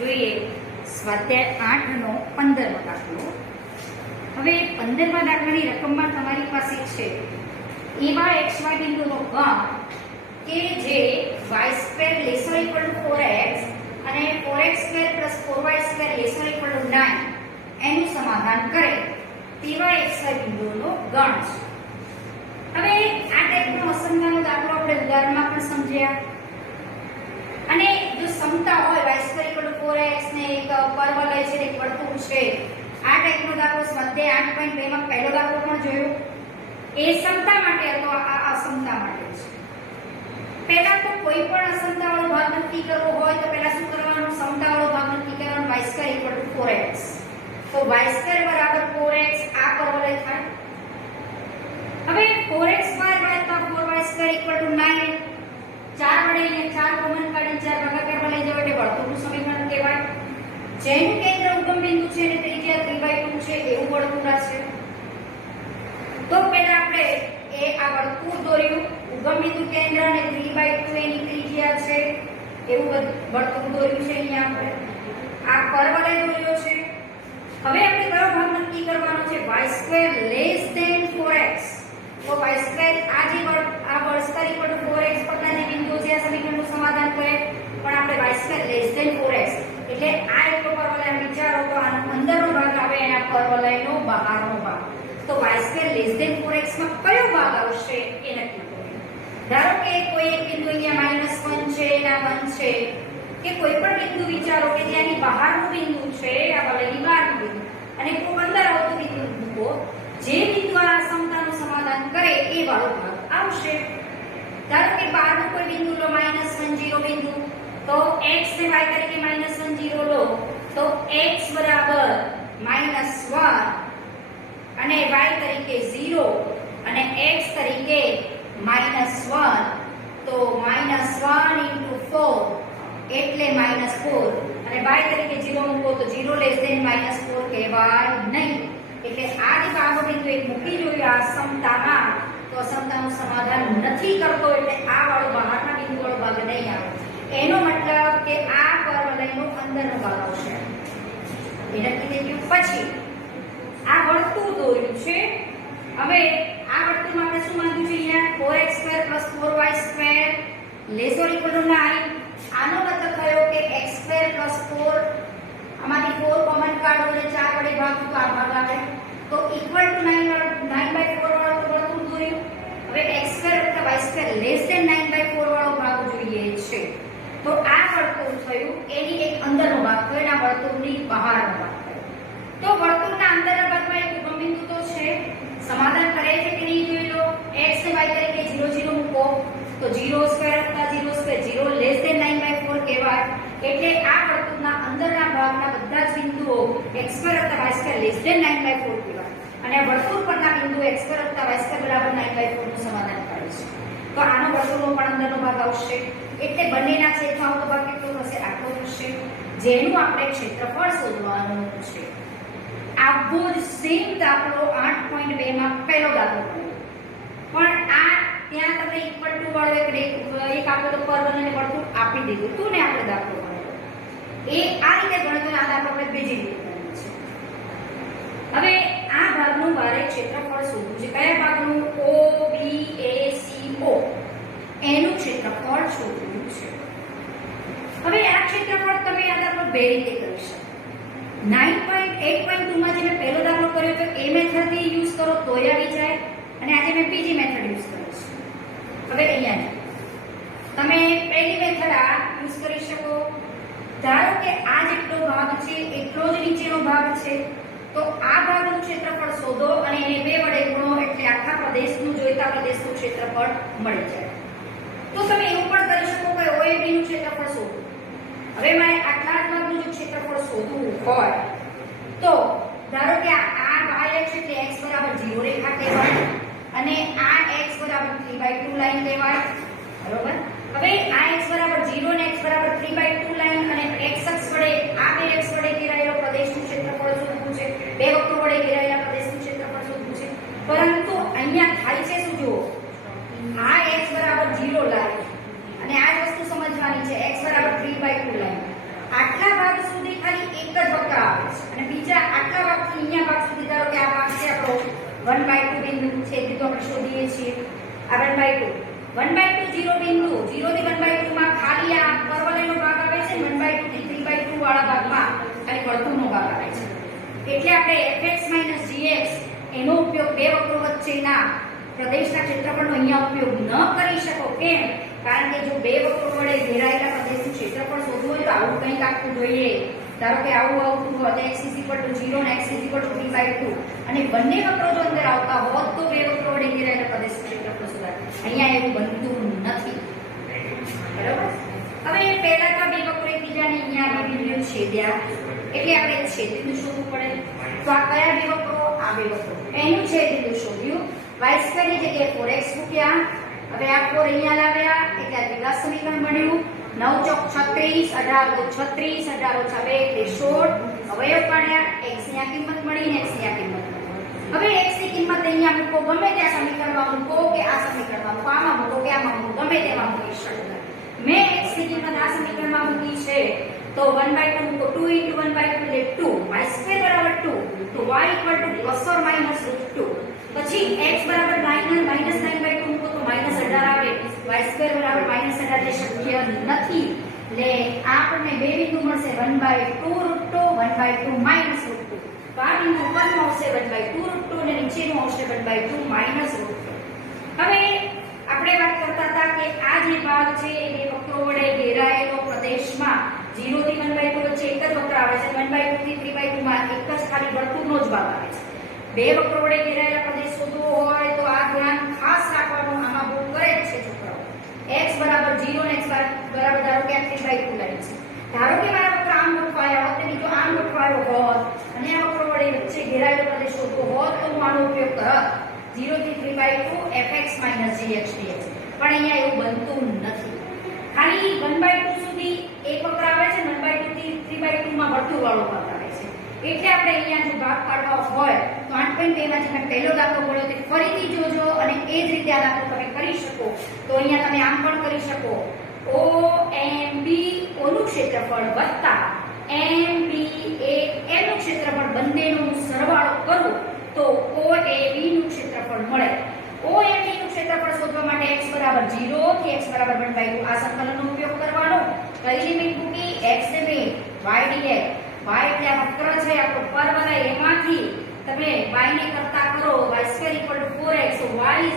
જોઈએ સ્વાધ્યાય 8 નો 15મો દાખલો। હવે 15મા દાખલાની રકમમાં તમારી પાસે છે એવા xy બિંદુનો ગણ કે જે y² ≤ 4x અને 4x² + 4y² ≤ 9 એનું સમાધાન કરે તેવા xy બિંદુનો ગણ છે। હવે આ ટાઈપનો અસમતાનો દાખલો આપણે ઉદાહરણમાં પણ સમજ્યા અને જો સમતા હોય y² = 4x ને એક પરવલય છે એક વર્તુળ છે આ ટાઈપનો દાખલો સ્વાધ્યાય 8.2 માં પહેલો દાખલો પણ જોયો। એ સમતા માટે હતો, આ અસમતા માટે છે। પહેલા તો કોઈ પણ અસમતાવાળો ભાગ નક્કી કરવો હોય તો પહેલા શું કરવાનું, સમતાવાળો ભાગ નક્કી કરવાનો y² = 4x। તો y² = 4x આ પરવલય થાય। હવે 4x² * 4y² = 9 4 વડે 4 કોમન કાઢી 4 ભાગાકારમાં લઈ જવા એટલે વર્તુળનું સમીકરણ કહેવાય। જેનું કેન્દ્ર ઉગમ બિંદુ છે અને ત્રિજ્યા 3/2 છે એવું વર્તુળ છે। તો પહેલા આપણે આ વર્તુળ દોર્યું, ઉગમ બિંદુ કેન્દ્ર અને 3/2 એની ત્રિજ્યા છે એવું વર્તુળ દોર્યું છે। અહીંયા આપણે આ પરવલય દોર્યો છે। હવે આપણે કયો ભાગ નક્કી કરવાનો છે, y² > 4x। તો y² આ જે y² = 4x પરના જે બિંદુઓ છે આ સમીકરણનું સમાધાન કરે, પણ આપણે y² > 4x એટલે આ એટલો પરવલય વિચારો તો આનો અંદરનો ભાગ આવે એના પરવલયનો બહારનો ભાગ। તો y² > 4x માં કયો ભાગ આવશે એ નક્કી કરીએ। ધારો કે કોઈ એક બિંદુ અહીંયા -1 છે એના 1 છે કે કોઈ પણ બિંદુ વિચારો કે જેની બહારનું બિંદુ છે આ વલયની બહારનું બિંદુ અને કોઈ અંદર આવતું બિંદુ મૂકો, જે બિંદુ આ સમતાનું સમાધાન કરે એ વાળો ભાગ આવશે। ધારો કે બહારનું કોઈ બિંદુ લો -1 0 બિંદુ, તો x ને y તરીકે -1 0 લો તો x બરાબર -1 અને y તરીકે 0 અને x તરીકે -1 તો -1 * 4 એટલે -4 અને y તરીકે 0 મૂકો તો 0 < -4 કહેવાય નહીં। એટલે આ જે ભાગો બિંદુ એક મૂકી જોયું આ સમતામાં તો સમતાનું સમાધાન નથી કરતો એટલે આ વાળો બહારના બિંદુ વાળો ભાગ નહીં આવે। એનો મતલબ કે આ પરવલયનો અંદરનો ભાગ આવશે એ નક્કી થઈ ગયું। પછી આ વર્તુળ દોર્યું છે। હવે આ વર્તુળમાં આપણે શું માંગ્યું છે, અહીંયા 4x² + 4y² ≤ 9। આનો મતલબ થયો કે x² + 4 આમાંથી 4 કોમન કાઢો અને 4 વડે ભાગો તો આ ભાગ આવે તો = 9/4 વાળો વર્તુળ દોર્યું। હવે x² + y² < 9/4 વાળો ભાગ જોઈએ છે તો આ વર્તુળ થયું એની એક અંદરનો ભાગ થયો એના વર્તુળની બહારનો ભાગ થયો। તો વર્તુળના અંદરના ભાગમાં એક ઉગમ બિંદુ તો છે, સમાધાન કરે છે કે નહીં જોઈ લો। x ને y તરીકે 0 0 મૂકો તો 0² + 0² 0 < 9/4 કહેવાય। એટલે આ વર્તુળના અંદરના ભાગના બધા જ બિંદુઓ x² + y² < 9/4 કહેવાય અને આ વર્તુળ પરના બિંદુ x² + y² = 9/4 નું સમાધાન કરે છે। તો આનો વર્તુળનો પણ અંદરનો ભાગ આવશે એટલે બંનેના છેદમાં આવતો ભાગ કેટલો થશે, આટલો થશે, જેનું આપણે ક્ષેત્રફળ શોધવાનું છે। આવો જ સેમ દાખલો 8.2 માં પહેલો દાખલો કર્યો, પણ આ ત્યાં તમને ઇક્વલ ટુ વાળો એક આપણો તો પરવલયને વર્તુળ આપી દીધું તું ને આપણે દાખલો કર્યો એ આ રીતે ગણતો આ દાખલો આપણે બીજી રીતે કર્યો છે। હવે આ ભાગનું મારે ક્ષેત્રફળ શોધવું છે, કયા ભાગનું, O B A C O એનું ક્ષેત્રફળ શોધવું છે। હવે આ ક્ષેત્રફળ તમે આ દાખલો બે રીતે કરી શકો। 9.8.2 માં જે મેં પહેલો દાખલો કર્યો તો એ મેથડથી યુઝ કરો તોય આવી જાય અને આજે મેં બીજી મેથડ યુઝ કરી છે। હવે અહીંયા તમે પહેલી મેથડ આ યુઝ કરી શકો। ધારો કે આ જેટલો ભાગ છે એટલો જ નીચેનો ભાગ છે તો આ ભાગનું ક્ષેત્રફળ શોધો અને એને 2 વડે ગુણો એટલે આખા પ્રદેશનું જોઈતા પ્રદેશનું ક્ષેત્રફળ મળી જાય। તો તમે એવું પણ કરી શકો કે OAB નું ક્ષેત્રફળ શોધો। હવે મારે આટલા જ ભાગનું જો ક્ષેત્રફળ શોધવું હોય તો ધારો કે આ y અક્ષ એટલે x = 0 રેખા કહેવાય અને આ x = 3/2 લાઈન કહેવાય, બરોબર। હવે આ x = 0 અને x = 3/2 લાઈન અને x અક્ષ વડે આ બે x વડે ઘેરાયેલો પ્રદેશનું ક્ષેત્રફળ શોધવું છે, બે વક્રો વડે ઘેરાયેલા પ્રદેશનું ક્ષેત્રફળ શોધવું છે। પરંતુ અહીંયા થાય છે શું, જુઓ આ x = 0 લાઈન અને આ જ વસ્તુ સમજવાની છે x = 3/2 લાઈન આટલા ભાગ આપણે શોધીએ છીએ આ 1/2 1/2 0 બિંદુ 0 થી 1/2 માં ખાલી આ પરવલયનો ભાગ આવે છે 1/2 થી 3/2 વાળા ભાગમાં ખાલી વર્તુળનો ભાગ આવે છે એટલે આપણે fx gx એનો ઉપયોગ બે વક્રો વચ્ચેના પ્રદેશના ક્ષેત્રફળનો અહીંયા ઉપયોગ ન કરી શકો કેમ કારણ કે જો બે વક્રો વડે ઘેરાયેલા પ્રદેશનું ક્ષેત્રફળ શોધવું હોય તો આવું કંઈક આપવું જોઈએ ધારો કે આવું આવતું હોત x 0 અને x 3/2 અને બંને વક્રો જો અંદર આવતા હોત તો બે વક્રો વડે ઘેરાયેલા પ્રદેશનું ક્ષેત્રફળ શોધાય અહીંયા એવું બનતું નથી બરાબર હવે પહેલા તો બે વક્રો એકબીજાને અહીંયા બે બિંદુએ છેદ્યા એટલે આપણે છેદબિંદુ શોધવું પડે તો આ કયા બે વક્રો આ બે વક્રો એનું છેદબિંદુ શોધ્યું y² ની જગ્યાએ 4x મૂક્યા હવે આ 4 અહીંયા લાવ્યા એટલે આ દ્વિઘાત સમીકરણ બન્યું 9 ચોક 36 18 36 18 2 એટલે 16 અવયવ કાઢ્યા x ની આ કિંમત મળી ને x ની આ કિંમત હવે x ની કિંમત અહીંયા મૂકો ગમે ત્યાં સમીકરણમાં મૂકો કે આ સમીકરણમાં મૂકો આમાં મૂકો કે આમાં મૂકો ગમે તેમાં મૂકી શકો મેં x ની કિંમત આ સમીકરણમાં મૂકી છે તો 1/2 મૂકો 2 * 1/2 એટલે 2 y² બરાબર 2 તો y ± √2 પછી x બરાબર 9 9/2 મૂકો તો -18 આવે y² બરાબર -18 જે શક્ય નથી એટલે આપણને બે બિંદુ મળશે 1/2 √2 1/2 -√2 તો આ બિંદુ ઉપરનું આવશે 1/2 √2 અને નીચેનું આવશે 1/2 -√2 હવે આપણે વાત કરતા હતા કે આ જે ભાગ છે એ બે વક્રો વડે ઘેરાયેલો પ્રદેશમાં 0 થી 1/2 વચ્ચે એક જ વક્ર આવે છે 1/2 થી 3/2 માં એક જ ખાલી વર્તુળનો જ ભાગ આવે છે બે વક્રો વડે ઘેરાયેલા પ્રદેશ શોધવો હોય તો આ ધ્યાન ખાસ રાખવાનું આમાં ભૂલ કરે છે છોકરાઓ x બરાબર 0 અને x બરાબર ધારો કે 3/2 લાઈન છે ધારો કે મારા વક્ર આમ ગોઠવાયા હોત બીજો આમ ગોઠવાયો હોત અને આ વક્રો વડે વચ્ચે ઘેરાયેલો પ્રદેશ શોધવો હોત તો હું આનો ઉપયોગ કરત 0 થી 3/2 fx gx dx પણ અહીંયા એવું બનતું નથી ખાલી 1/2 સુધી એક વક્ર આવે છે 1/2 થી 3/2 માં વર્તુળ વાળો ભાગ આવે છે એટલે આપણે અહીંયા જો ભાગ પાડવા હોય તો 8.2 માંથી મેં પહેલો દાખલો બોલ્યો તે ફરીથી જોજો અને એ જ રીતે આ દાખલો તમે કરી શકો તો અહીંયા તમે આમ પણ કરી શકો OMB ઓનું ક્ષેત્રફળ વત્તા MB એ એનું ક્ષેત્રફળ બંનેનો સરવાળો કરું તો OAB નું ક્ષેત્રફળ મળે OMB નું ક્ષેત્રફળ શોધવા માટે x બરાબર 0 થી x બરાબર 1/2 આ સંકલનનો ઉપયોગ કરવાનો કઈ લિમિટ મૂકી x limit y dx y એટલે આ વક્ર છે આપણો પરવલય એમાંથી તમે y ને કરતા કરો y² = 4x so y ±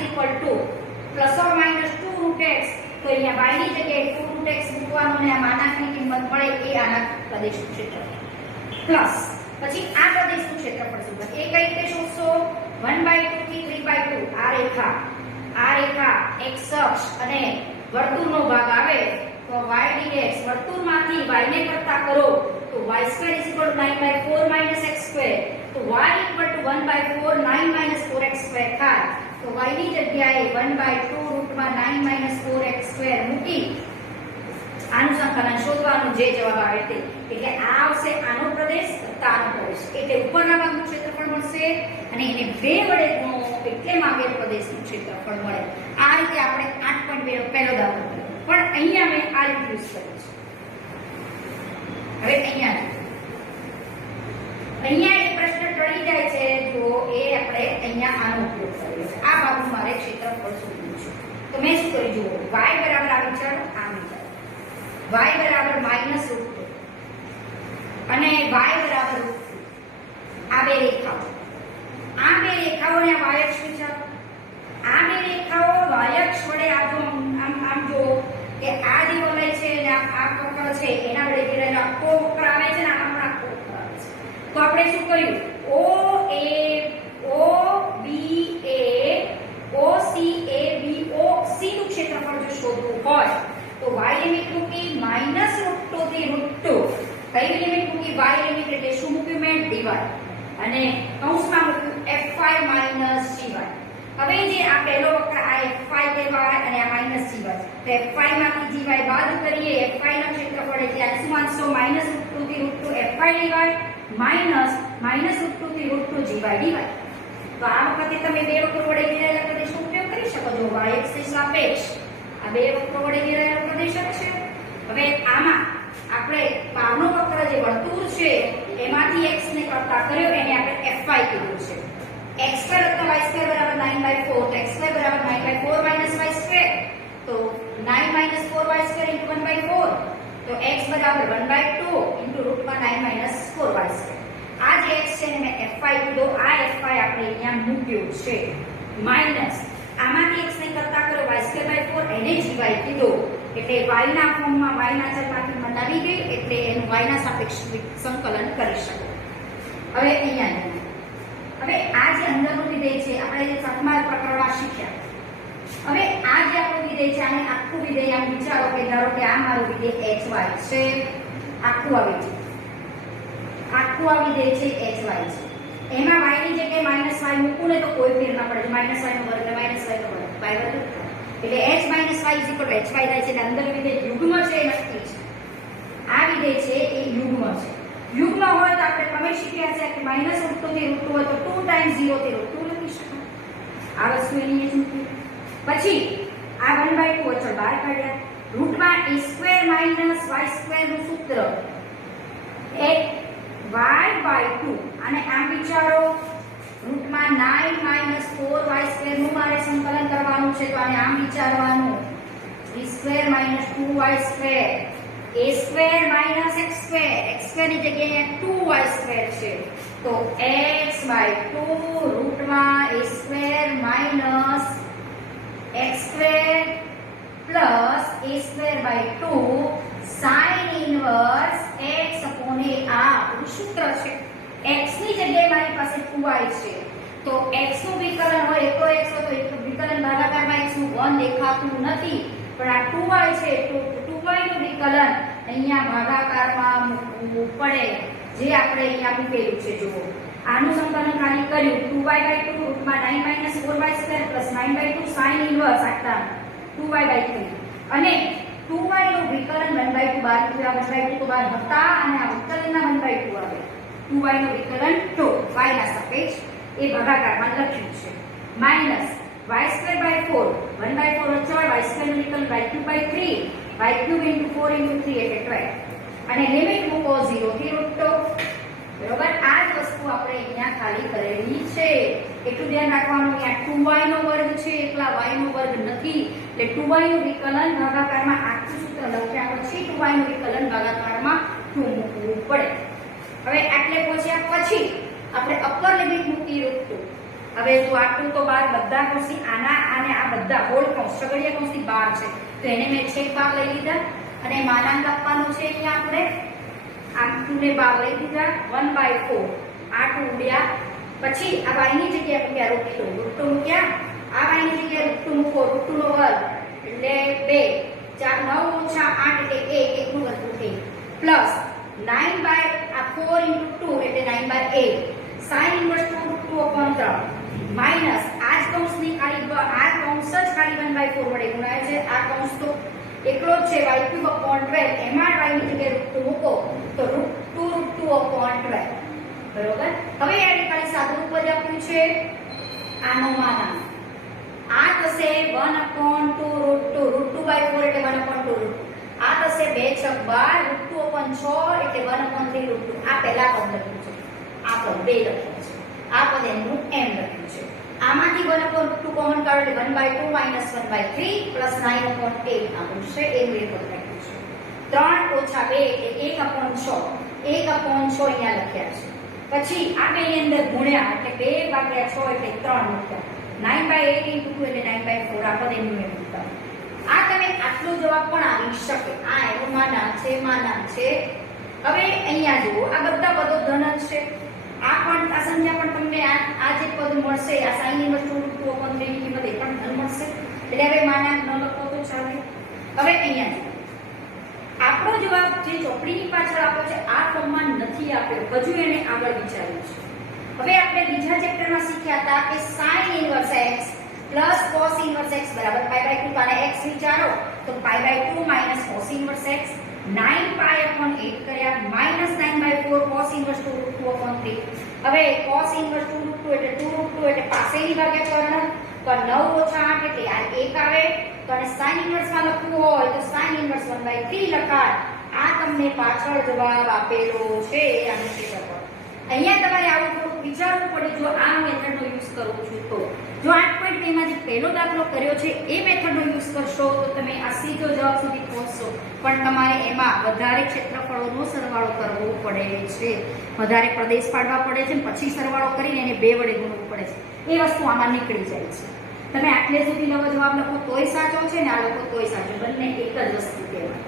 2√x તો અહીંયા y ની જગ્યાએ 2√x મૂકવાનું અને આ માનાંકની કિંમત મળે એ આના પ્રદેશનું ક્ષેત્રફળ પ્લસ પછી આ પ્રદેશનું ક્ષેત્રફળ શોધો એ કઈ રીતે શોધશો 1/2 થી 3/2 આ રેખા x અક્ષ અને વર્તુળનો ભાગ આવે તો y dx વર્તુળમાંથી y ને કરતા કરો તો y² = 9/4 - x² તો y = 1/4 9 - 4x² થાય તો y ની જગ્યાએ 1/2 √9 - 4x² મૂકી આનું સંકલન શોધવાનું જે જવાબ આવે તે એટલે આ આવશે આનો પ્રદેશ વત્તા આનો પ્રદેશ એટલે ઉપરના ભાગનું ક્ષેત્રફળ મળશે અને એને 2 વડે ગુણો એટલે માંગેલ પ્રદેશનું ક્ષેત્રફળ મળે આ રીતે આપણે 8.2 નો પહેલો દાખલો કર્યો પણ અહીંયા મેં આ રીતે યુઝ કર્યું છે હવે અહીંયા એક પ્રશ્ન ટળી જાય છે જો એ આપણે અહીંયા આનો ઉપયોગ કરીએ આ ભાગનું મારે ક્ષેત્રફળ શોધવું છે તો મેં શું કર્યું જુઓ y બરાબર આ વિચારો આ વિચારો y બરાબર -√2 અને y બરાબર √2 આ બે રેખાઓને y અક્ષ વિચારો આ બે રેખાઓ y અક્ષ વડે આમ જો કે આ જે વલય છે અને આ વક્ર છે એના વડે ઘેરાયેલો આખો વક્ર આવે છે ને આમાં પણ આખો વક્ર આવે છે તો આપણે શું કર્યું OC નું ક્ષેત્રફળ જો શોધવું હોય તો y લિમિટ મૂકી -√2 થી √2 કઈ લિમિટ મૂકી y લિમિટ એટલે શું મૂક્યું મેં dy અને કૌંસમાં મૂક્યું f5 - gy હવે જે આ પહેલો વક્ર આ f5 કહેવાય અને આ -gy તો f5 માંથી gy બાદ કરીએ f5 નું ક્ષેત્રફળ એટલે આ શું વાંચશો -√2 થી √2 f5 dy -√2 થી √2 gy dy તો આ વખતે તમે બે વક્રો વડે ઘેરાયેલા પ્રદેશનો ઉપયોગ કરી શકો છો y એક્સિસ સાપેક્ષ આ બે વક્રો વડે ઘેરાયેલો પ્રદેશ છે હવે આમાં આપણે બહારનો વક્ર જે વર્તુળ છે એમાંથી x ને કરતા કર્યો એને આપણે f5 કીધું છે x² + y² = 9/4 4 તો x² બરાબર 9/4 માઈનસ y². તો 9 - 4y² * 1/4 તો x બરાબર 1/2 * રૂટમાં 9 - 4y². આ જે x છે ને મેં fy કીધો, આ fy આપણે અહીંયા મૂક્યું છે માઈનસ આમાંથી x ને કરતા કરો y²/4 એને gy કીધો એટલે y ના ફોર્મમાં y ના ચલમાંથી કિંમત આવી ગઈ એટલે એનું y ના સાપેક્ષ સંકલન કરી શકો. હવે અહીંયા હવે આ જે અંદરનું વિધેય છે આપણે જે સાતમા પ્રકરણમાં શીખ્યા. હવે આ જે આપણું વિધેય છે આને આખું વિધેય આમ વિચારો કે ધારો કે આ મારું વિધેય hy છે, આખું આવી છે, આખું આ વિધેય છે hy છે. એમાં y ની જગ્યાએ -y મૂકું ને તો કોઈ ફેર ના પડે. -y નો વર્ગ એટલે -y નો વર્ગ y વર્ગ એટલે h - y hy થાય છે. એટલે અંદર વિધેય યુગ્મ છે એ નક્કી છે. આ વિધેય છે એ યુગ્મ છે. યુગ્મ હોય તો આપણે તમે શીખ્યા છે કે -√2 થી √2 હોય તો 2 ટાઈમ્સ 0 થી √2 લખી શકાય. આ વસ્તુ એની જ મૂકી. પછી આ 1/2 અચળ બહાર કાઢ્યા. રૂટમાં a² - y² નું સૂત્ર એ y/2 અને આમ વિચારો રૂટમાં 9 - 4y² નું મારે સંકલન કરવાનું છે તો આને આમ વિચારવાનું b² - 2y² a² - x². x² ની જગ્યાએ 2y² છે તો x/2 રૂટમાં a² - x² plus a²/2 sin inverse x/a. આ સૂત્ર છે. x ની જગ્યાએ મારી પાસે 2y છે તો x નું વિકલન હોય તો x હોય તો વિકલન ભાગાકારમાં x નું 1 દેખાતું નથી પણ આ 2y છે તો 2y નું વિકલન અહીંયા ભાગાકારમાં મૂકવું પડે જે આપણે અહીંયા મૂકેલું છે. જુઓ આનું સંકલન ખાલી કર્યું 2y/2 રૂટમાં 9 - 4y² plus 9/2 sin inverse આખા 2y/3 અને 2y નું વિકલન 1/2 બહાર નીકળ્યા. 1/2 તો બહાર હતા અને આ વિકલનના 1/2 આવે. 2y નું વિકલન તો y ના સાપેક્ષ એ ભાગાકારમાં લખ્યું છે માઈનસ y²/4 1/4 અચળ y² નું વિકલન y³ / 3 y³ * 4 * 3 એટલે 12 અને લિમિટ મૂકો 0 થી √2. બરોબર. આ જ વસ્તુ આપણે અહીંયા ખાલી કરેલી છે. એટલું ધ્યાન રાખવાનું અહીંયા 2y નો વર્ગ છે એકલા y નો વર્ગ નથી એટલે 2y નું વિકલન ભાગાકારમાં આખું સૂત્ર લખ્યા પછી 2y નું વિકલન ભાગાકારમાં 2 મૂકવું પડે. હવે આટલે પહોંચ્યા પછી આપણે અપર લિમિટ મૂકી √2. હવે જો આ 2 તો બહાર બધા કૌંસથી આના અને આ બધા હોલ કૌંસ છગડીયા કૌંસથી બહાર છે તો એને મેં છેક બહાર લઈ લીધા અને માનાંક આપવાનો છે અહીંયા આપણે આ 2 ને બહાર લઈ દીધા 1/4 આ 2 ઉડ્યા. પછી આ y ની જગ્યાએ મૂક્યા √2 મૂક્યા. આ y ની જગ્યાએ √2 મૂકો √2 નો વર્ગ એટલે 2 9 - 8 એટલે 1 1 નું વર્ગ 1 પ્લસ 9/4 * 2 એટલે 9/8 sin ઇન્વર્સ 2√2/3 માઈનસ આ જ કૌંસની ખાલી આ કૌંસ જ ખાલી 1/4 વડે ગુણાય છે. આ કૌંસ તો એકલો જ છે y³/12 એમાં y ની જગ્યાએ √2 મૂકો તો √2√2/12 બરોબર. હવે આને ખાલી સાદું રૂપ જ આપ્યું છે આનો માનાંક આ થશે 1/2 √2/4 એટલે 1/2 આ થશે 2 × 12 √2/6 એટલે 1/3 √2. આ પહેલા પદ લખ્યું છે આ પદ 2 લખ્યું છે આ પદ એનું m લખ્યું છે. આમાંથી 1/2 કોમન કાઢો એટલે 1/2 - 1/3 પ્લસ 9/8 આપણું છે એ બે પદ લખ્યું છે. 3 - 2 એટલે 1/6 1/6 અહીંયા લખ્યા છે. પછી આ બેની અંદર ગુણ્યા એટલે 2/6 એટલે 3 લખ્યા 9/8 * 2 એટલે 9/4 આ પદ એનું એમ લખ્યું. આ તમે આટલો જવાબ પણ આવી શકે. આ એનું માનાંક છે. હવે અહીંયા જુઓ આ બધા પદો ધન જ છે. આ પણ આ સંખ્યા પણ તમને આ જે પદ મળશે આ sin ઇન્વર્સ 2√2/3 ની કિંમત એ પણ ધન મળશે. એટલે હવે માનાંક ન લખો તો ચાલે. હવે અહીંયા જુઓ આપણો જવાબ જે ચોપડીની પાછળ આપ્યો છે આ ફોર્મમાં નથી આપ્યો. હજુ એને આગળ વિચાર્યું છે. હવે આપણે બીજા ચેપ્ટરમાં શીખ્યા હતા કે sin inverse x plus cos inverse x બરાબર π/2 અને x વિચારો તો π/2 માઈનસ cos ઇન્વર્સ x 9π/8 કર્યા માઈનસ 9/4 cos ઇન્વર્સ 2√2/3. હવે cos ઇન્વર્સ 2√2 એટલે 2√2 એટલે પાસેની ભાગ્યા કર્ણ તો 9 - 8 એટલે આ 1 આવે. તો અને sin ઇન્વર્સમાં લખવું હોય તો sin ઇન્વર્સ 1/3 લખાય. આ તમને પાછળ જવાબ આપેલો છે આનું ક્ષેત્રફળ. અહીંયા તમારે આવું થોડું વિચારવું પડે જો આ મેથડનો યુઝ કરું છું તો. જો 8.2 માં જે પહેલો દાખલો કર્યો છે એ મેથડનો યુઝ કરશો તો તમે આ સીધો જવાબ સુધી પહોંચશો, પણ તમારે એમાં વધારે ક્ષેત્રફળોનો સરવાળો કરવો પડે છે, વધારે પ્રદેશ પાડવા પડે છે, પછી સરવાળો કરીને એને 2 વડે ગુણવું પડે છે. એ વસ્તુ આમાં નીકળી જાય છે. તમે આટલે સુધી નવો જવાબ લખો તોય સાચો છે ને આ લખો તોય સાચો, બંને એક જ વસ્તુ કહેવાય.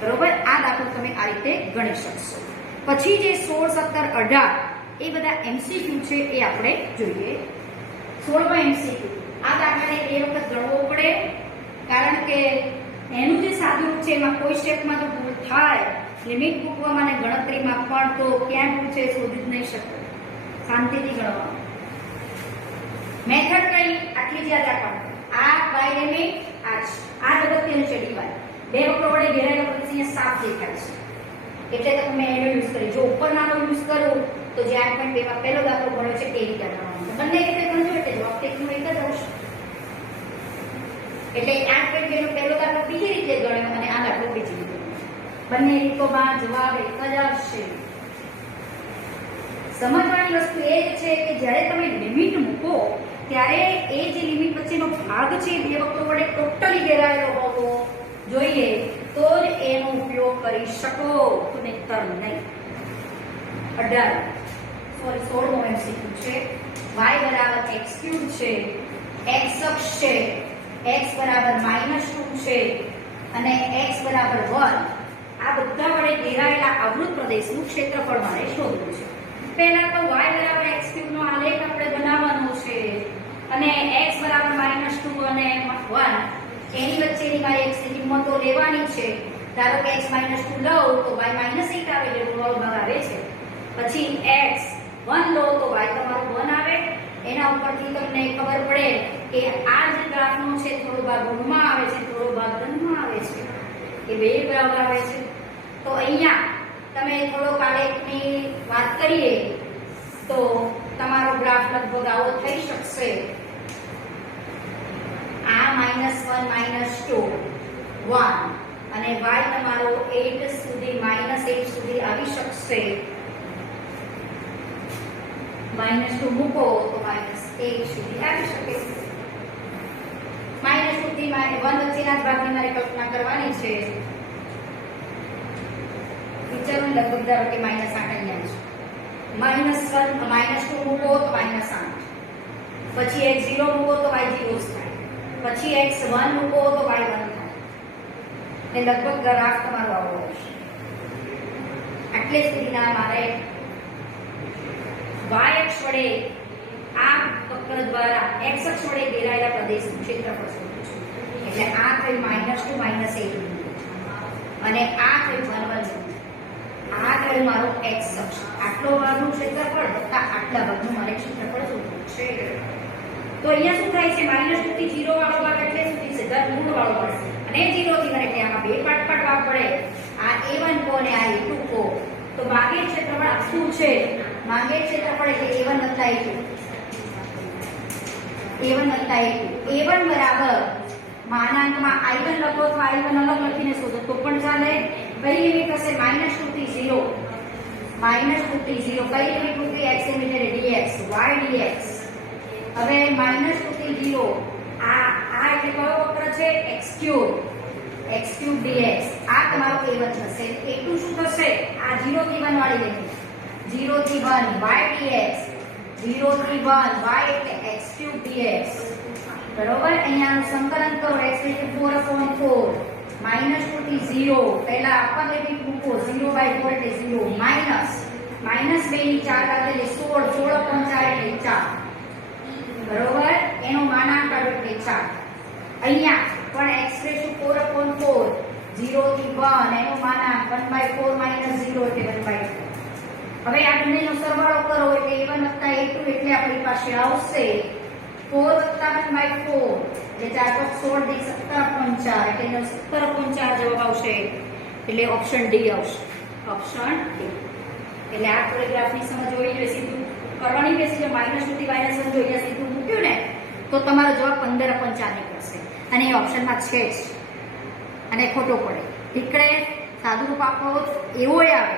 બરોબર? આ દાખલો તમે આ રીતે ગણી શકશો. પછી જે 16, 17, 18 એ બધા એમસીક્યુ છે એ આપણે જોઈએ. 16માં એમસીક્યુ આ દાખલાને એ વખત ગણવો પડે, કારણ કે એનું જે સાદું રૂપ છે એમાં કોઈ સ્ટેપમાં તો ભૂલ થાય, લિમિટ મૂકવામાં અને ગણતરીમાં પણ, તો ક્યાં ભૂલ છે શોધી જ નહીં શકો. શાંતિથી ગણવા. મેથડ કઈ આટલી જ યાદ રાખવાનું. આ વાય લિમિટ આ અગત્યનું છે dy. 2 વક્રો વડે ઘેરાયેલો પ્રદેશ અહીંયા સાફ દેખાય છે એટલે તો મેં એનો યુઝ કરી. જો ઉપરનાનો યુઝ કરું તો જે 8.2 માં પહેલો દાખલો ગણ્યો છે તે રીતે ગણવાનો. બંને રીતે ગણજો એટલે જવાબ ટેકનું એક જ આવશે. એટલે 8.2 નો પહેલો દાખલો બીજી રીતે ગણ્યો અને આ દાખલો બીજી રીતે ગણ્યો. બંને રીતોમાં જવાબ એક જ આવશે. સમજવાની વસ્તુ એ છે કે જ્યારે તમે લિમિટ મૂકો ત્યારે એ જે લિમિટ વચ્ચેનો ભાગ છે 2 વક્રો વડે ટોટલી ઘેરાયેલો હોવો જોઈએ તો જ એનો ઉપયોગ કરી શકો, તો નહીતર નહીં. 16મો એમસીક્યુ છે. y બરાબર x³ છે, x અક્ષ છે, x બરાબર -2 છે અને x બરાબર 1. આ બધા વડે ઘેરાયેલા આવૃત પ્રદેશનું ક્ષેત્રફળ મારે શોધવું છે. પહેલા તો y બરાબર x³ નો આલેખ આપણે બનાવવાનો છે અને x બરાબર -2 અને 1 એની વચ્ચેની મારે x ની કિંમતો લેવાની છે. ધારો કે x -2 લઉં તો y -8 આવે એટલે ઋણવાળો ભાગ આવે છે. પછી x 1 લો તો y તમારો 1 આવે. એના ઉપરથી તમને ખબર પડે કે આ જે ગ્રાફનો છે થોડો ભાગ ઋણમાં આવે છે, થોડો ભાગ ધનમાં આવે છે, એ બે બરાબર આવે છે. તો અહીંયા તમે થોડો આલેખની વાત કરીએ તો તમારો ગ્રાફ લગભગ આવો થઈ શકશે. આ -1 -2 1 અને y તમારો 8 સુધી -8 સુધી આવી શકશે. -2 મૂકો તો -8 સુધી આવી શકે. -2 થી -1 વચ્ચેના ભાગની મારે કલ્પના કરવાની છે. વિચારો લગભગ ધારો કે -8 અહીંયા છે. -2 મૂકો તો -8. પછી x0 મૂકો તો y0 થાય. પછી x1 મૂકો તો y1 થાય. એ લગભગ ગ્રાફ તમારો આવો હશે. આટલે સુધીના મારે y અક્ષ વડે આ વક્ર દ્વારા x અક્ષ વડે ઘેરાયેલા પ્રદેશનું ક્ષેત્રફળ શોધવું છે. એટલે આ થયું -2 -8 અને આ થયું 1 1. આ થયું મારો x અક્ષ. આટલો ભાગનું ક્ષેત્રફળ વત્તા આટલા ભાગનું મારે ક્ષેત્રફળ શોધવું છે. તો અહીંયા શું થાય છે? -2 થી 0 વાળો ભાગ એટલે સુધી સીધા ઋણ વાળો ભાગ અને 0 થી 1 એટલે આમાં બે પાર્ટ પાડવા પડે. આ a1 કો અને આ a2 કો. તો માગે ક્ષેત્રફળ આ શું છે? માગે ક્ષેત્રફળ એટલે a1 વત્તા a2. a1 વત્તા a2. a1 બરાબર માનાંકમાં i1 લખો તો i1 અલગ લખીને શોધો તો પણ ચાલે. કઈ લિમિટ હશે? -2 થી 0. -2 થી 0 કઈ લિમિટ મૂકી? x ની લીધે dx y dx. હવે -2 થી 0 આ એટલે કયો વક્ર છે? x³ dx. આ તમારો a1 થશે. a2 શું થશે? આ 0 થી 1 વાળી લીટી. 0 થી 1 y dx. 0 થી 1 y એટલે x³ dx. બરોબર? અહીંયા સંકલન કરો. x એટલે 4/4. -2 થી 0 પહેલા અપર લિમિટ મૂકો. 0/4 એટલે 0 માઈનસ -2 ની 4 એટલે 16 16/4 એટલે 4. બરોબર? એનો માનાંક કાઢો એટલે 4. અહીંયા પણ x⁴ 4/4 0 થી 1 એનો માનાંક 1/4 - 0 એટલે 1/4. હવે આ બંનેનો સરવાળો કરો એટલે a1 + a2 એટલે આપણી પાસે આવશે 4 + 1/4 એટલે 4 × 16 = 17/4 એટલે 17/4 જવાબ આવશે. એટલે ઓપ્શન ડી આવશે. Option D. એટલે આ કોરિયોગ્રાફની સમજ હોવી જોઈએ. સીધું કરવાની બેસી જો -2 થી -1 જોઈએ સીધું મૂક્યું ને તો તમારો જવાબ 15/4 નીકળશે અને એ ઓપ્શનમાં છે જ અને ખોટો પડે. નીકળે સાદું રૂપ આપો એવો આવે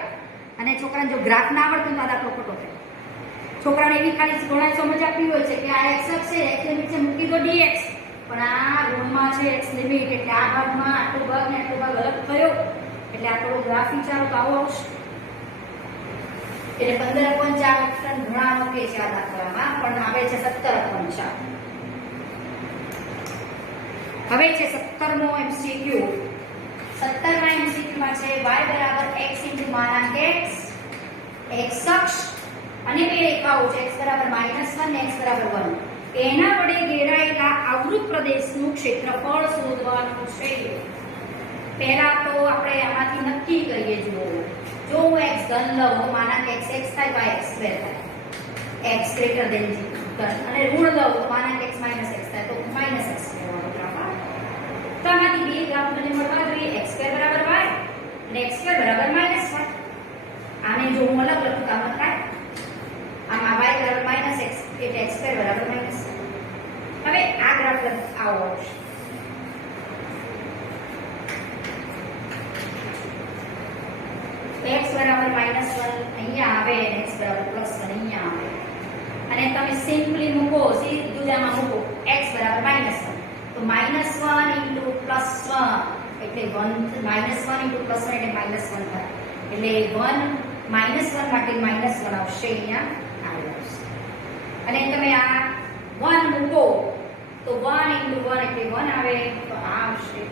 અને છોકરાને જો ગ્રાફ ના આવડતું તો આ દાખલો ખોટો થાય. છોકરાને એવી ખાલી ઘણા સમજ આપી હોય છે કે આ x છે, x લિમિટ છે મૂકી દો dx, પણ આ ઋણમાં છે x લિમિટ, એટલે આ ભાગમાં આટલો ભાગ ને આટલો ભાગ અલગ થયો, એટલે આ થોડો ગ્રાફ વિચારો તો આવો આવશે. એટલે 15/4 ઓપ્શન ઘણા મૂકે છે આ દાખલામાં, પણ આવે છે 17/4. હવે છે 17મો MCQ. 17મા MCQ માં છે y બરાબર x * માનાંક x, x અક્ષ અને બે રેખાઓ છે x બરાબર -1 ને x બરાબર 1. એના વડે ઘેરાયેલા આવૃત પ્રદેશનું ક્ષેત્રફળ શોધવાનું છે. પહેલા તો આપણે આમાંથી નક્કી કરીએ. જો હું x ઘન લઉં તો માનાંક x x થાય, y x² થાય, x ગ્રેટર ધેન ઘન, અને ઋણ લઉં તો માનાંક x - x થાય, તો -x² વાળો ગ્રાફ આવે. તો આમાંથી બે ગ્રાફ મને મળવા જોઈએ, x² બરાબર y અને x² બરાબર -y. આને જો હું અલગ લખું તો આમાં થાય, આમાં y બરાબર -x એટલે x² બરાબર -. હવે આ ગ્રાફ આવો આવશે. x બરાબર -1 અહીંયા આવે અને x બરાબર +1 અહીંયા આવે, અને તમે સિમ્પલી મૂકો, સીધું જ આમાં મૂકો x બરાબર -1, તો -1 * +1 એટલે 1, -1 * +1 એટલે -1 થાય, એટલે 1 -1 માટે -1 આવશે, અહીંયા આવશે. અને તમે આ 1 મૂકો તો 1 * 1 એટલે 1 આવે, તો આ આવશે.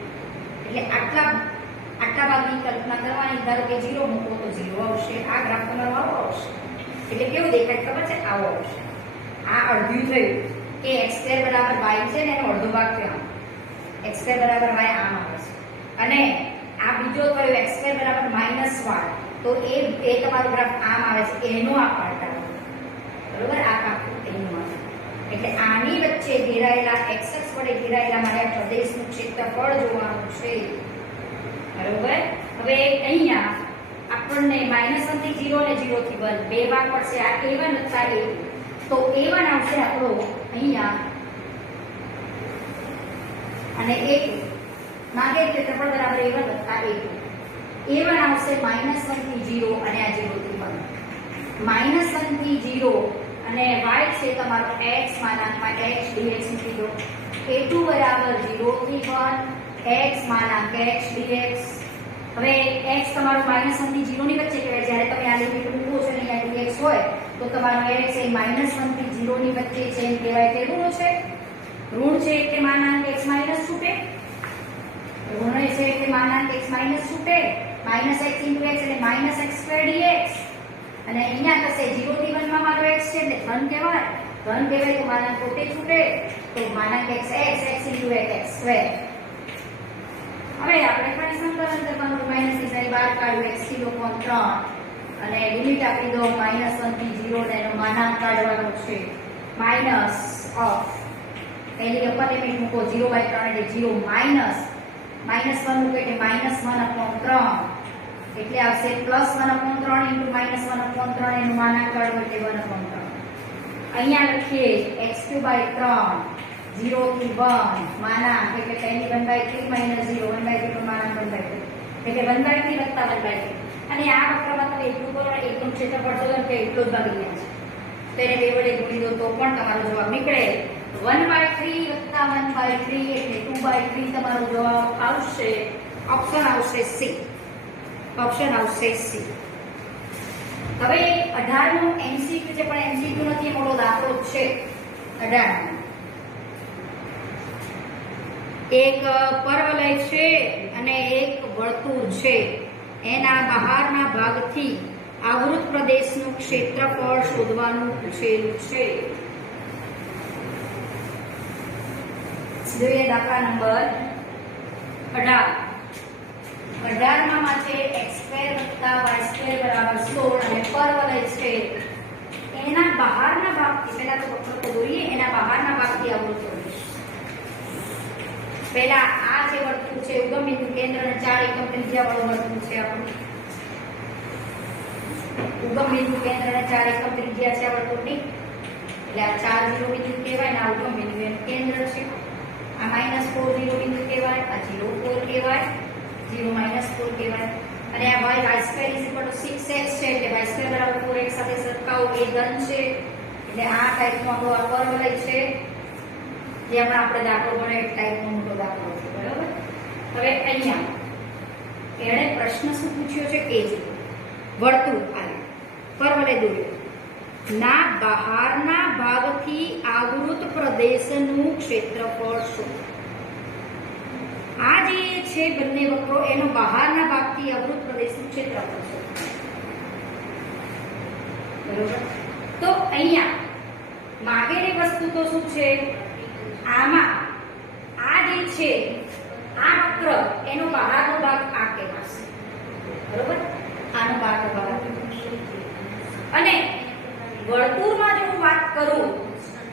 એટલે આટલા ભાગની કલ્પના કરવાની. ધારો કે 0 મૂકો તો 0 આવશે. આ ગ્રાફ તમારો આવો આવશે. એટલે કેવું દેખાય ખબર છે? આવો આવશે. આ અડધું થયું કે x² બરાબર y છે ને એનો અડધો ભાગ થયો, x² બરાબર y આમ આવે છે, અને આ બીજો થયો x² બરાબર -1, તો એ તમારો ગ્રાફ આમ આવે છે, એનો આ પાર્ટ આવે, બરોબર? આ પાર્ટ એનું આવે. એટલે આની વચ્ચે ઘેરાયેલા x અક્ષ વડે ઘેરાયેલા મારા પ્રદેશનું ક્ષેત્રફળ જોવાનું છે, બરોબર? હવે અહીંયા આપણને -1 થી 0 અને 0 થી 1 બે ભાગ પડશે. આ a1 + a2, તો a1 આવશે આપણો અહીંયા, અને a2 માગે ક્ષેત્રફળ બરાબર a1 + a2. a1 આવશે -1 થી 0 અને આ 0 થી 1. -1 થી 0 અને y છે તમારો x માનાંકમાં x dx મૂકી દો. a2 બરાબર 0 થી 1 x માનાંક x dx. હવે x તમારો -1 થી 0 ની વચ્ચે કહેવાય. જ્યારે તમે આ લિમિટ મૂકો છો અને અહીંયા dx હોય તો તમારો x એ -1 થી 0 ની વચ્ચે છે એમ કહેવાય કે ઋણ છે. ઋણ છે એટલે માનાંક x માઈનસ છૂટે. ઋણ છે એટલે માનાંક x માઈનસ છૂટે. -x * x એટલે -x² dx. અને અહીંયા થશે 0 થી 1 માં મારો x છે એટલે ધન કહેવાય. ધન કહેવાય તો માનાંક પોતે છૂટે, તો માનાંક x x * x² હવે આપણે ખાલી સંકલન કરવાનું, માઈનસ ની સાઈડ બહાર કાઢ્યું, x * 3 અને લિમિટ આપી દો -1 થી 0 ને એનો માનાંક કાઢવાનો છે. માઈનસ ઓફ પહેલી અપર લિમિટ મૂકો 0/3 એટલે 0 માઈનસ -1 મૂકો એટલે -1/3 એટલે આવશે +1/3 * -1/3 એનું માનાંક કાઢો એટલે 1/3. અહીંયા લખીએ x³ / 3 0 થી 1 માનાંક એટલે પહેલી 1/3 - 0 1/3 નું માનાંક 1/3 એટલે 1/3 + 1/3. અને આ વક્રમાં તમે એટલું કરો ને એકનું ક્ષેત્રફળ શોધો કે એટલો જ ભાગ અહીંયા છે, તો એને બે વડે ગુણી દો તો પણ તમારો જવાબ નીકળે. 1/3 + 1/3 એટલે 2/3 તમારો જવાબ આવશે. ઓપ્શન આવશે C. ઓપ્શન આવશે C. હવે 18મો MCQ છે, પણ MCQ નથી, મોટો દાખલો છે. 18 એક પરવલય છે અને એક વર્તુળ છે. એના બહારના ભાગથી આવૃત પ્રદેશનું ક્ષેત્રફળ શોધવાનું પૂછેલું છે. જોઈએ દાખલા નંબર 18. 18માં છે x² + y² = 16 અને પરવલય છે. એના બહારના ભાગથી, પહેલા તો વક્ર દોરીએ, એના બહારના ભાગથી આવૃત પ્રદેશ. પહેલા આ જે વર્તુળ છે ઉગમ બિંદુ કેન્દ્ર અને 4 એકમ ત્રિજ્યા વાળું વર્તુળ છે આપણું. ઉગમ બિંદુ કેન્દ્ર અને 4 એકમ ત્રિજ્યા છે આ વર્તુળની, એટલે આ 4 શિરોબિંદુ કહેવાય ને આ ઉગમ બિંદુ એનું કેન્દ્ર છે. આ -4 શિરોબિંદુ કહેવાય, આ 0 4 કહેવાય, 0 - 4 કહેવાય. અને આ y² 6x છે એટલે y² બરાબર 4x સાથે સરખાવો એ ધન છે એટલે આ ટાઈપનો આપણો આ પરવલય છે જે આપણે દાખલો ગણ્યો એક ટાઈપનો મોટો દાખલો છે બરાબર. હવે અહીંયા એણે પ્રશ્ન શું પૂછ્યો છે કે જે વર્તુળ આલે પરવલય દોર્યો ના બહારના ભાગથી આવૃત પ્રદેશનું ક્ષેત્રફળ શું. આ જે છે બંને વક્રો એનો બહારના ભાગથી આવૃત પ્રદેશનું ક્ષેત્રફળ શું. બરોબર. તો અહીંયા માગેલી વસ્તુ તો શું છે, આમાં આ જે છે આ વક્ર એનો બહારનો ભાગ આ કહેવાશે. બરોબર. આનો બહારનો ભાગ અને વર્તુળમાં જો હું વાત કરું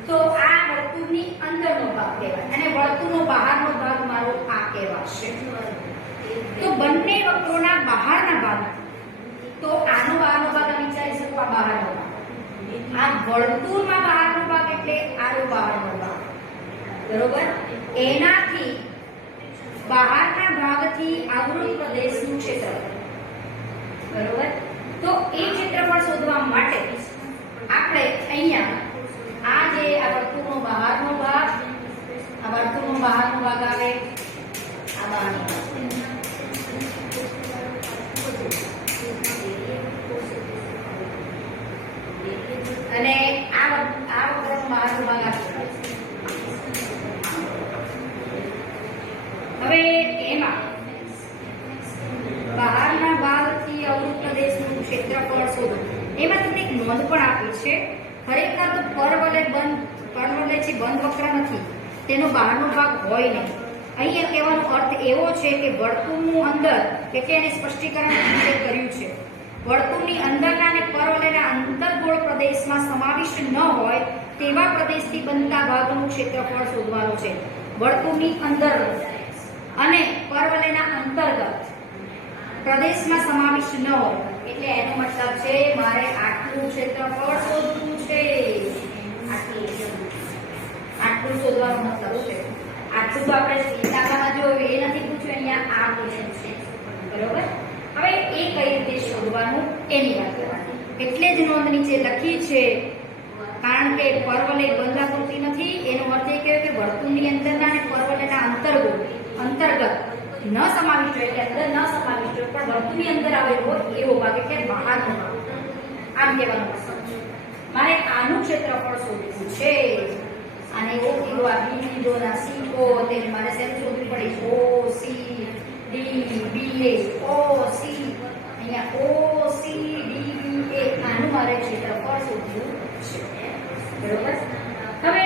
તો આ વર્તુળની અંદરનો ભાગ કહેવાય અને વર્તુળનો બહારનો ભાગ મારો આ કહેવાશે. તો બંને વક્રોના બહારના ભાગ તો આનો બહારનો ભાગ વિચારી શકો આ બહારનો ભાગ. આ વર્તુળમાં બહારનો ભાગ એટલે આનો બહારનો ભાગ. બરોબર. એનાથી બહારના ભાગથી આવૃત પ્રદેશનું ક્ષેત્રફળ. બરોબર. તો એ ક્ષેત્રફળ શોધવા માટે આપણે અહીંયા આ જે આ વર્તુળનો બહારનો ભાગ આવે આ બહારનો ભાગ અને આ વક્રનો બહારનો ભાગ આવે. હવે એમાં બહારના ભાગથી અવૃત પ્રદેશનું ક્ષેત્રફળ શોધો. એમાં તમને એક નોંધ પણ આપી છે. ખરેખર તો પરવલય છે બંધ વક્ર નથી, તેનો બહારનો ભાગ હોય નહીં. અહીંયા કહેવાનો અર્થ એવો છે કે વર્તુળનું અંદર એટલે એને સ્પષ્ટીકરણ કર્યું છે. વર્તુળની અંદરના અને પરવલયના અંતર્ગોળ પ્રદેશમાં સમાવિષ્ટ ન હોય તેવા પ્રદેશથી બનતા ભાગનું ક્ષેત્રફળ શોધવાનું છે. વર્તુળની અંદર અને પરવલયના અંતર્ગત પ્રદેશમાં સમાવિષ્ટ ન હોય એટલે એનો મતલબ છે મારે આટલું ક્ષેત્રફળ શોધવું છે. આટલું શોધવાનો મતલબ છે. આટલું તો આપણે દાખલામાં જોયું એ નથી પૂછ્યું, અહીંયા આ પૂછ્યું છે. બરોબર. હવે એ કઈ રીતે શોધવાનું એની વાત કરવાની. એટલે જ નોંધ નીચે લખી છે કારણ કે પરવલય બંધાકૃતિ નથી. એનો અર્થ એ કહેવાય કે વર્તુળની અંદરના અને પરવલયના અંતર્ગત ન સમાવિષ્ટ હોય એટલે અંદર ન સમાવિષ્ટ હોય પણ વર્તુળની અંદર આવેલો હોય એવો ભાગ એટલે બહારનો ભાગ. આમ કહેવાનો મતલબ છે. મારે આનું ક્ષેત્રફળ શોધવું છે. અને ઓ કીધું આ બિંદુ ના સીઓ તેને મારે શેનું શોધવું પડે ઓ સી ડી બી એ ઓ સી અહીંયા ઓ સી ડી બી એ આનું મારે ક્ષેત્રફળ શોધવું છે. બરોબર. હવે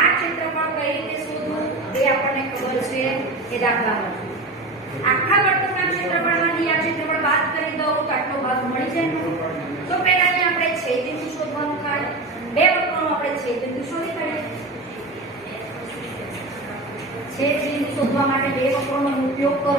આ ક્ષેત્રફળ કઈ રીતે શોધવું એ આપણને ખબર છે એ દાખલામાં આખા વર્તુળના ક્ષેત્રફળમાંથી આ ક્ષેત્રફળ બાદ કરી દઉં તો આટલો ભાગ મળી જાય. તો પહેલા અહીંયા આપણે છેદબિંદુ શોધવાનું થાય. બે વક્રોનો આપણે છેદબિંદુ શોધી કાઢીએ. છેદબિંદુ શોધવા માટે બે વક્રોનો ઉપયોગ કરો.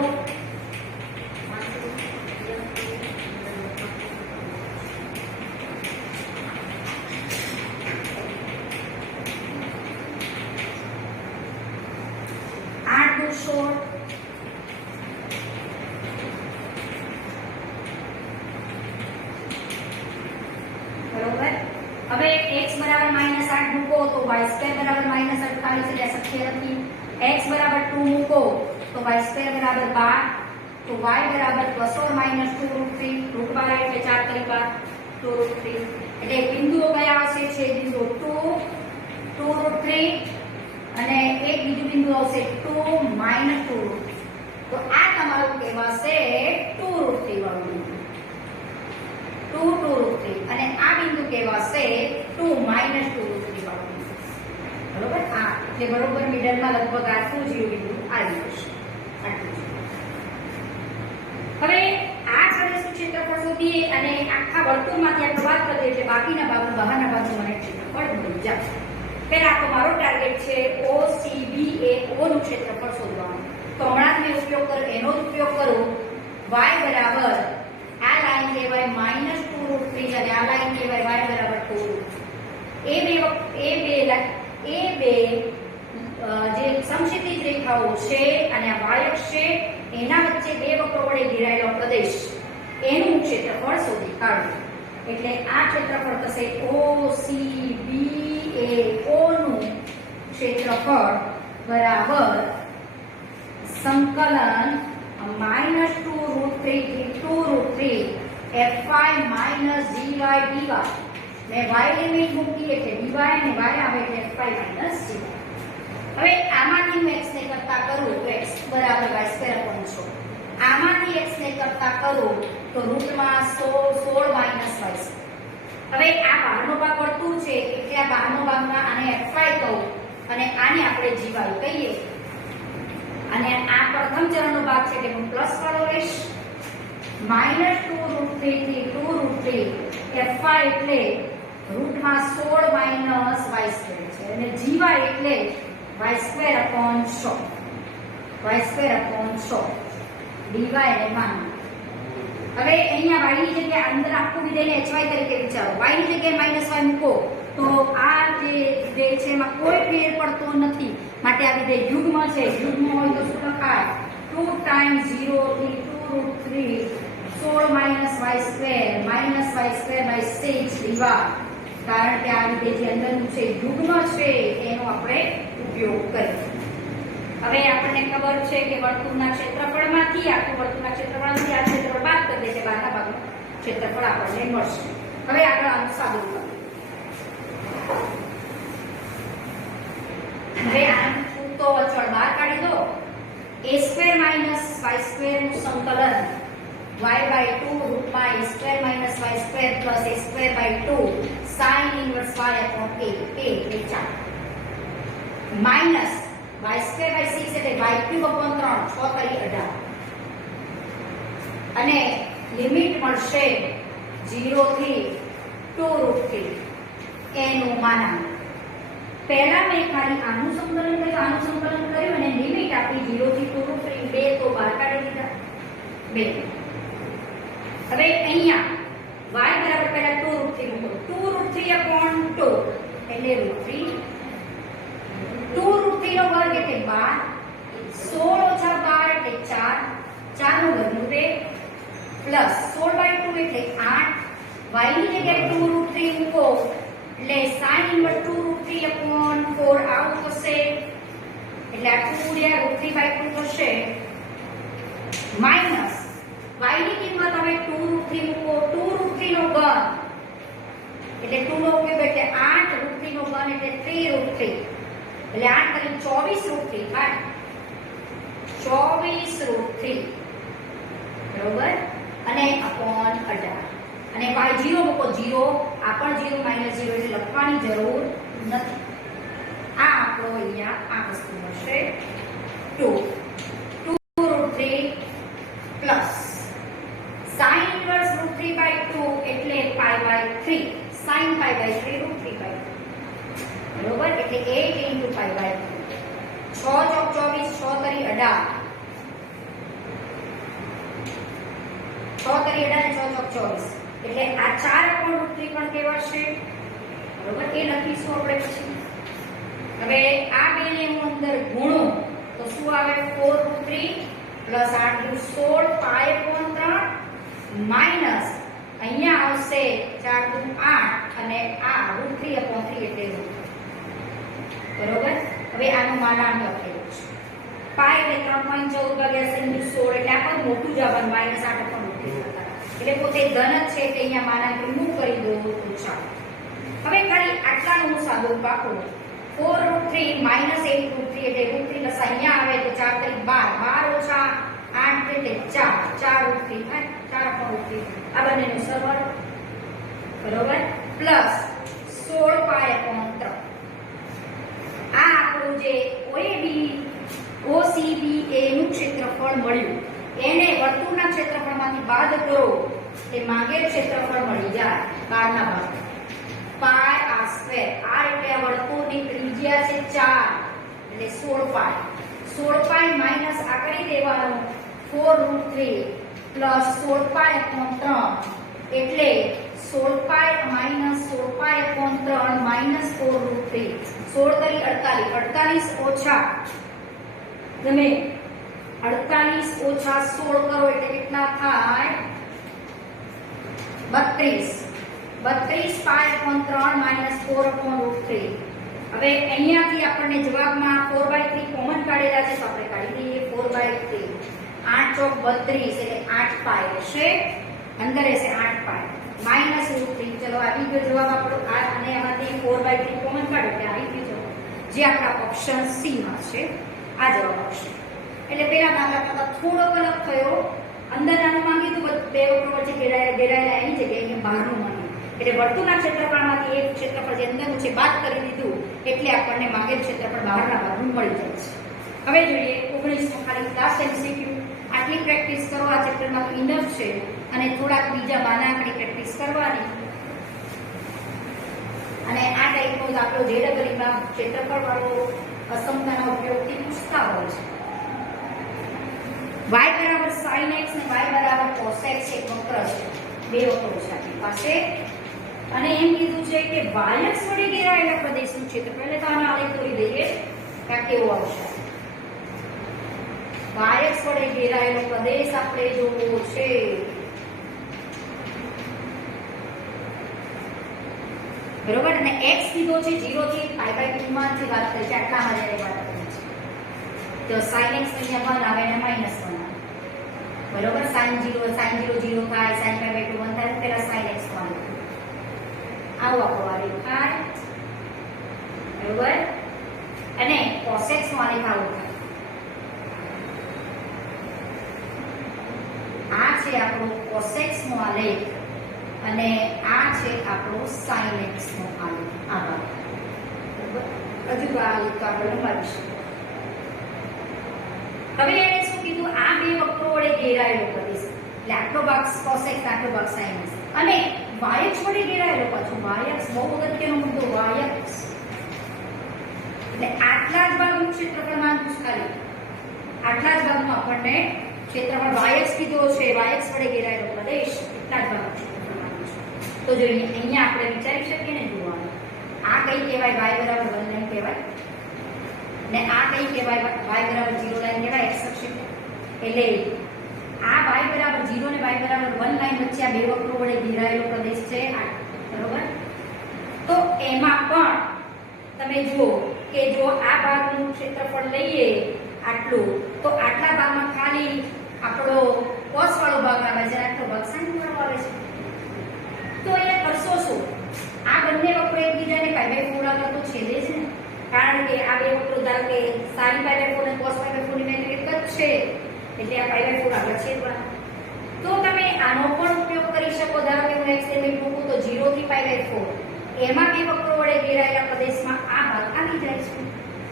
હવે x બરાબર -8 મૂકો તો y² બરાબર -48 એટલે શક્ય નથી. x બરાબર 2 મૂકો તો y² બરાબર 12 તો y બરાબર +or -2√3 √12 એટલે 4 × 2√3 એટલે બિંદુઓ કયા આવશે છે બિંદુ 2 2√3 અને એક બીજું બિંદુ આવશે 2 -2√3. તો આ તમારું કહેવાશે 2√3 વાળું બિંદુ 2√3 અને આ બિંદુ કહેવાશે 2 -2√3 વાળું બિંદુ. બરોબર. આ જે બરોબર મિડલમાં લગભગ આટલું જ બિંદુ આવી જશે. હવે આ પ્રદેશનું ક્ષેત્રફળ શોધીએ અને આખા વર્તુળમાંથી આપણે વાત કરીએ એટલે બાકીના ભાગનું બહારના ભાગનું મને ક્ષેત્રફળ મળી જાય. પહેલા તો મારો ટાર્ગેટ છે OCB એ O નું ક્ષેત્રફળ શોધવાનું. તો હમણાં મેં ઉપયોગ કર્યો એનો જ ઉપયોગ કરું. y બરાબર આ લાઈન કહેવાય -2√3 અને આ લાઈન કહેવાય y બરાબર 2. એ બે જે સમક્ષિતિજ રેખાઓ છે અને આ y અક્ષ છે એના વચ્ચે બે વક્રો વડે ઘેરાયેલો પ્રદેશ એનું ક્ષેત્રફળ શોધી કાઢવું. એટલે આ ક્ષેત્રફળ થશે OCBAO નું ક્ષેત્રફળ બરાબર સંકલન -2√3 થી 2√3 Fy - gy dy ને y લિમિટ મૂકી એટલે dy અને y આવે એટલે Fy - gy. હવે આમાંથી હું x ને કરતા કરું તો x બરાબર y²/6. આમાંથી x ને કરતા કરું તો રૂટમાં 16 - y². હવે આ બહારનો ભાગ વર્તુળ છે એટલે આ બહારનો ભાગમાં આને Fy કહું અને આને આપણે gy કહીએ. અને આ પ્રથમ ચરણનો ભાગ છે એટલે હું પ્લસ વાળો લઈશ. -2√3 થી 2√3 Fy એટલે રૂટમાં 16 - y² છે અને gy એટલે y²/6. y²/6 dy ને માનો. હવે અહીંયા y ની જગ્યાએ અંદર આખું વિધેયને hy તરીકે વિચારો. y ની જગ્યાએ -y મૂકો તો આ જે વિધેય છે એમાં કોઈ ફેર પડતો નથી. માટે આ વિધેય યુગ્મ છે. યુગ્મ હોય તો શું લખાય? 2 ટાઈમ્સ 0 થી 2√3 16 - y²/6 dy. કારણ કે આ વિધેય જે અંદરનું છે યુગ્મ છે એનો આપણે ઉપયોગ કરીએ. હવે આપણને ખબર છે કે વર્તુળના ક્ષેત્રફળમાંથી આખું વર્તુળના ક્ષેત્રફળમાંથી આ ક્ષેત્રફળ બાદ કરી દે છે બહારના ભાગનું ક્ષેત્રફળ આપણને મળશે. હવે આગળ આનું સાદું કરીએ. હવે આનું પૂરતો અચળ બહાર કાઢી દો. a² - y² નું સંકલન y/2 રૂટમાં a² - y² plus a²/2 sin inverse y upon a એટલે 4 માઈનસ y²/6 એટલે y³ upon 3 6 કરી 18 અને લિમિટ મળશે 0 થી 2√3 એનું માનાંક. પહેલા મેં ખાલી આનું સંકલન કર્યું અને લિમિટ આપી 0 થી 2√3 બે તો બહાર કાઢી દીધા 2. હવે અહીંયા y બરાબર પહેલા 2√3 મૂકો. 2√3 upon 2 એટલે √3. 2√3 નો વર્ગ એટલે 12. 16 - 12 એટલે 4. 4 નો વર્ગમૂળ 2 પ્લસ 16/2 એટલે 8. y ની જગ્યાએ 2√3 મૂકો એટલે sin inverse 2√3 upon 4 આવું થશે. એટલે આ 2 * √3/2 થશે. માઈનસ y ની કિંમત હવે 2√3 મૂકો. 2√3 નો ઘન એટલે 2 નો ક્યુબ એટલે 8. √3 નો ઘન એટલે 3√3 એટલે 8 કરી 24√3 થાય. 24√3 બરોબર અને upon 18 અને y0 મૂકો 0. આ પણ 0 - 0 એટલે લખવાની જરૂર નથી. આ આપણો અહીંયા આ વસ્તુ મળશે 2√3 પ્લસ sin inverse √3/2 એટલે π/3 sin π/3 √3/2 બરોબર એટલે 8 * π/3 6 * 24 6 કરી 18 6 કરી 18 ને 6 * 24 એટલે આ 4/√3 પણ કહેવાશે બરોબર. એ લખીશું આપણે પછી. હવે આ બેને હું અંદર ગુણું તો શું આવે? 4√3 પ્લસ 8 * 16 π/3 માઈનસ અહીંયા આવશે 4 * 8 અને આ √3/3 એટલે બરોબર. હવે આનું માનાંક લખેલું છે પાઈ એટલે 3.14 ભાગ્યા sin 16 એટલે આ પણ મોટું જ આવવાનું -8 પણ મોટું હતા એટલે પોતે ધન જ છે એટલે અહીંયા માનાંક રિમૂવ કરી દો તો ચાલો. હવે ખાલી આટલાનું હું સાદું પાકું 4√3 - 8√3 એટલે √3 બસ અહીંયા આવે તો 4 * 12 8 એટલે 4 √3 થાય 4/√3 આ બંનેનો સરવાળો બરોબર પ્લસ 16 π/3 આ આપણું જે OCBA નું ક્ષેત્રફળ મળ્યું એને વર્તુળના ક્ષેત્રફળમાંથી બાદ કરો તે માંગેલ ક્ષેત્રફળ મળી જાય બહારના ભાગ πr². r એટલે આ વર્તુળની ત્રિજ્યા છે 4 એટલે 16 π માઈનસ આ કરી દેવાનો 4√3 પ્લસ 16 π/3 એટલે 16 π - 16 π/3 - 4√3 16 કરી 48 48 ઓછા તમે 48 ઓછા 16 કરો એટલે કેટલા થાય 32. 32 π/3 - 4/√3. હવે અહીંયાથી આપણને જવાબમાં 4/3 કોમન કાઢેલા છે તો આપણે કાઢી દઈએ 4/3. 8 ચોક 32 એટલે 8 π રહેશે, અંદર રહેશે 8 π -√3. ચલો આવી ગયો જવાબ આપણો આ, અને એમાંથી 4/3 કોમન કાઢો એટલે આવી ગયો જવાબ જે આપણા ઓપ્શન સી માં છે. આ જવાબ આવશે. એટલે પેલા દાખલા કરતા થોડોક અલગ થયો. અંદર નાનું માંગ્યું હતું, બે વક્રો વચ્ચે ઘેરાયેલા એની જગ્યાએ અહીંયા બહારનું માંગ્યું. એટલે વર્તુળના ક્ષેત્રફળમાંથી એક ક્ષેત્રફળ જે અંદરનું છે બાદ કરી દીધું એટલે આપણને માંગેલ ક્ષેત્રફળ બહારના ભાગનું મળી જાય છે. હવે જોઈએ 19 ખાલી લાસ્ટ એમસીક્યુ. આટલી પ્રેક્ટિસ કરો, આ ચેપ્ટરમાં તો ઇનફ છે, અને થોડાક બીજા બાનાકડી પ્રેક્ટિસ કરવાની. અને આ ટાઈપનો દાખલો જે ડબલીમાં ક્ષેત્રફળ વાળો અસમતાના ઉપયોગથી પૂછતા હોય છે. y બરાબર sin x અને y બરાબર cos x એક વક્ર છે, બે વક્રો છે આપણી પાસે, અને એમ કીધું છે કે y અક્ષ વડે ઘેરાયેલા પ્રદેશનું ક્ષેત્રફળ, એટલે તો આનો આલેખ દોરી દઈએ કે આ કેવો આવશે. y અક્ષ વડે ઘેરાયેલો પ્રદેશ આપણે જોવો છે. બરોબર, અને x કીધો છે 0 થી π/2 માં જે વાત કરી છે આટલામાં જ્યારે વાત કરી છે તો sin x અહીંયા 1 આવે અને -1 આવે. બરોબર, sin 0 0 થાય, sin π/2 1 થાય, પહેલા sin x 1 આવો આપણો આલેખ થાય. બરોબર, અને cos x નો આલેખ આવો થાય. આ છે આપણો cos x નો આલેખ અને આ છે આપણો sin x નો આલેખ. આ ભાગ હજુ આ આલેખ તો આપણે લંબાવી શકીએ. હવે એને શું કીધું, આ બે વક્રો વડે ઘેરાયેલો પ્રદેશ, એટલે આટલો ભાગ cos x, આટલો ભાગ sin x, અને y અક્ષ વડે ઘેરાયેલો, પાછો y અક્ષ બહુ અગત્યનો મુદ્દો, y અક્ષ એટલે આટલા જ ભાગનું ક્ષેત્રફળ માંગવું છે. ખાલી આટલા જ ભાગનું આપણને ક્ષેત્રફળ y અક્ષ કીધો છે, y અક્ષ વડે ઘેરાયેલો પ્રદેશ, એટલા જ ભાગનું ક્ષેત્રફળ માંગવું છે. તો જોઈએ અહીંયા આપણે વિચારી શકીએ ને, જોવાનું આ કઈ કહેવાય, y બરાબર 1 લાઈન કહેવાય, ને આ કઈ કહેવાય, y બરાબર 0 લાઈન કહેવાય, x અક્ષ. એટલે આ y બરાબર 0 ને y બરાબર 1 લાઈન વચ્ચે આ બે વક્રો વડે ઘેરાયેલો પ્રદેશ છે આ. બરોબર, તો એમાં પણ તમે જુઓ કે જો આ ભાગનું ક્ષેત્રફળ લઈએ આટલું, તો આટલા ભાગમાં ખાલી આપણો cos વાળો ભાગ આવે છે, આટલો ભાગ sin વાળો આવે છે. તો અહીંયા કરશો શું, આ બંને વક્રો એકબીજાને π/4 આગળ તો છેદે છે ને, કારણ કે આ બે વક્રો ધારો કે sin π/4 અને cos π/4 ની વેલ્યુ એક જ છે, એટલે આ π/4 આગળ છેદવાના. તો તમે આનો પણ ઉપયોગ કરી શકો. ધારો કે હું x લિમિટ મૂકું તો 0 થી π/4, એમાં બે વક્રો વડે ઘેરાયેલા પ્રદેશમાં આ ભાગ આવી જાય છે,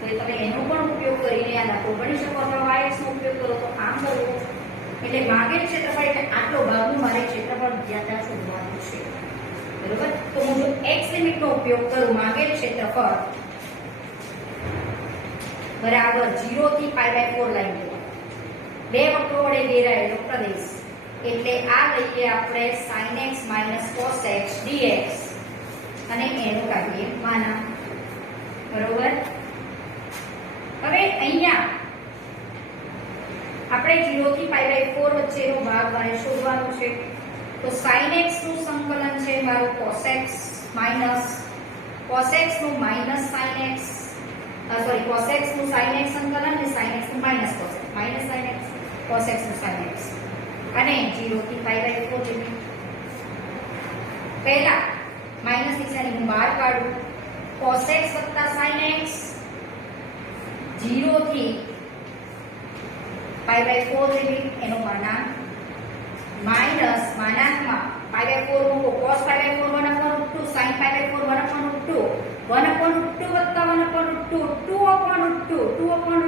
તો તમે એનો પણ ઉપયોગ કરીને આ દાખલો ગણી શકો. અથવા y અક્ષનો ઉપયોગ કરો તો આમ કરવો. એટલે માંગેલ ક્ષેત્રફળ એટલે આટલો ભાગનું મારે ક્ષેત્રફળ જ્યાં શોધવાનું છે. બરોબર, તો હું જો x લિમિટનો ઉપયોગ કરું, માંગેલ ક્ષેત્રફળ બરાબર 0 થી π/4 લાઈન, બે વક્રો વડે ઘેરાયેલો પ્રદેશ, એટલે આ લઈએ આપણે sin x - cos x dx અને એનું કાઢીએ માના. બરોબર, હવે અહીંયા આપણે 0 થી π/4 વચ્ચેનો ભાગ મારે શોધવાનો છે. તો sin x નું સંકલન છે મારું cos x નું sin x, sorry cos x નું sin x સંકલન અને sin x નું cos x, sin x cos x નું sin x, અને 0 થી π/4 જેવી પહેલા માઈનસ નિશાની હું બહાર કાઢું. cos x sin x 0 થી π/4 જેવી એનો માનાંક, માઈનસ માનાંકમાં π/4 મૂકો, cos π/4 1/2, sin π/4 1/2, 1/2 વત્તા 1/2, 2/2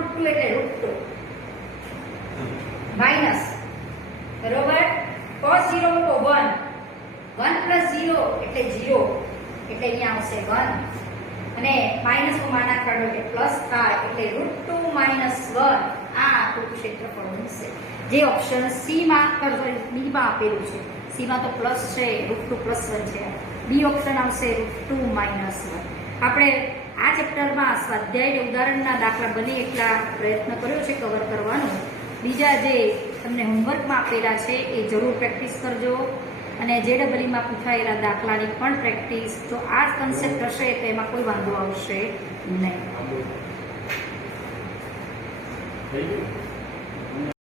એટલે √2 માઈનસ. બરોબર, cos 0 મૂકો 1, 1 + 0 એટલે 0, એટલે અહીંયા આવશે 1, અને માઈનસ નું માનાંક કાઢો એટલે પ્લસ થાય, એટલે √2 - 1 આ આખું ક્ષેત્રફળ બનશે, જે ઓપ્શન સી માં બી માં આપેલું છે. સી માં તો પ્લસ છે, √2 + 1 છે, બી ઓપ્શન આવશે √2 - 1. આપણે આ ચેપ્ટરમાં સ્વાધ્યાય ઉદાહરણના દાખલા બને એટલા પ્રયત્ન કર્યો છે કવર કરવાનો. બીજા જે તમને હોમવર્કમાં આપેલા છે એ જરૂર પ્રેક્ટિસ કરજો, અને JEEમાં પૂછાયેલા દાખલાની પણ પ્રેક્ટિસ. તો આ કન્સેપ્ટ હશે તો એમાં કોઈ વાંધો આવશે નહીં.